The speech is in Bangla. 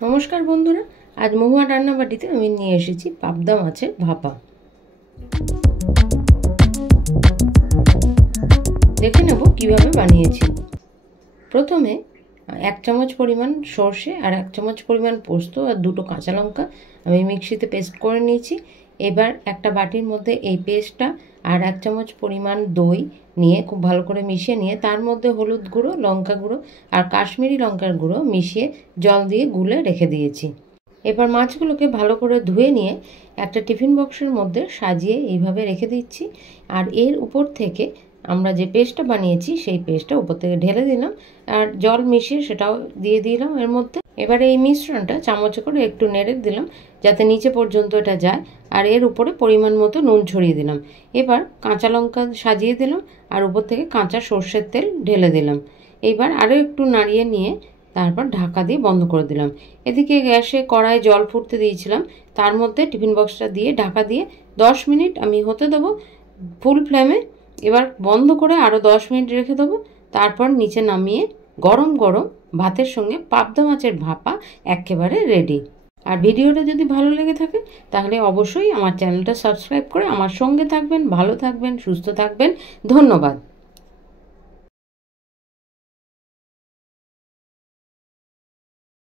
নমস্কার বন্ধুরা, আজ মহুয়া রান্নাবাটিতে আমি নিয়ে এসেছি পাবদা মাছের ভাপা। দেখে নেব কিভাবে বানিয়েছি। প্রথমে 1 চামচ পরিমাণ সর্ষে আর 1 চামচ পরিমাণ পোস্ত আর 2টো কাঁচা লঙ্কা আমি মিক্সিতে পেস্ট করে নিয়েছি। এবার একটা বাটির মধ্যে এই পেস্টটা আর 1 চামচ পরিমাণ দই নিয়ে খুব ভালো করে মিশিয়ে নিয়ে তার মধ্যে হলুদ গুঁড়ো, লঙ্কা গুঁড়ো আর কাশ্মীরি লঙ্কার গুঁড়ো মিশিয়ে জল দিয়ে গুলে রেখে দিয়েছি। এবার মাছগুলোকে ভালো করে ধুয়ে নিয়ে একটা টিফিন বক্সের মধ্যে সাজিয়ে এইভাবে রেখে দিচ্ছি। আর এর উপর থেকে আমরা যে পেস্টটা বানিয়েছি সেই পেস্টটা উপর থেকে ঢেলে দিলাম আর জল মিশিয়ে সেটাও দিয়ে দিলাম এর মধ্যে। এবারে এই মিশ্রণটা চামচে করে একটু নেড়ে দিলাম যাতে নিচে পর্যন্ত এটা যায়, আর এর উপরে পরিমাণ মতো নুন ছড়িয়ে দিলাম। এবার কাঁচা লঙ্কা সাজিয়ে দিলাম আর উপর থেকে কাঁচা সর্ষের তেল ঢেলে দিলাম। এবার আরও একটু নাড়িয়ে নিয়ে তারপর ঢাকা দিয়ে বন্ধ করে দিলাম। এদিকে গ্যাসে কড়াই জল ফুটতে দিয়েছিলাম, তার মধ্যে টিফিন বক্সটা দিয়ে ঢাকা দিয়ে 10 মিনিট আমি হতে দেবো ফুল ফ্লেমে। এবার বন্ধ করে আরও 10 মিনিট রেখে দেবো। তারপর নিচে নামিয়ে গরম গরম ভাতের সঙ্গে পাবদা মাছের ভাপা একেবারে রেডি। আর ভিডিওটা যদি ভালো লেগে থাকে তাহলে অবশ্যই আমার চ্যানেলটা সাবস্ক্রাইব করে আমার সঙ্গে থাকবেন। ভালো থাকবেন, সুস্থ থাকবেন। ধন্যবাদ।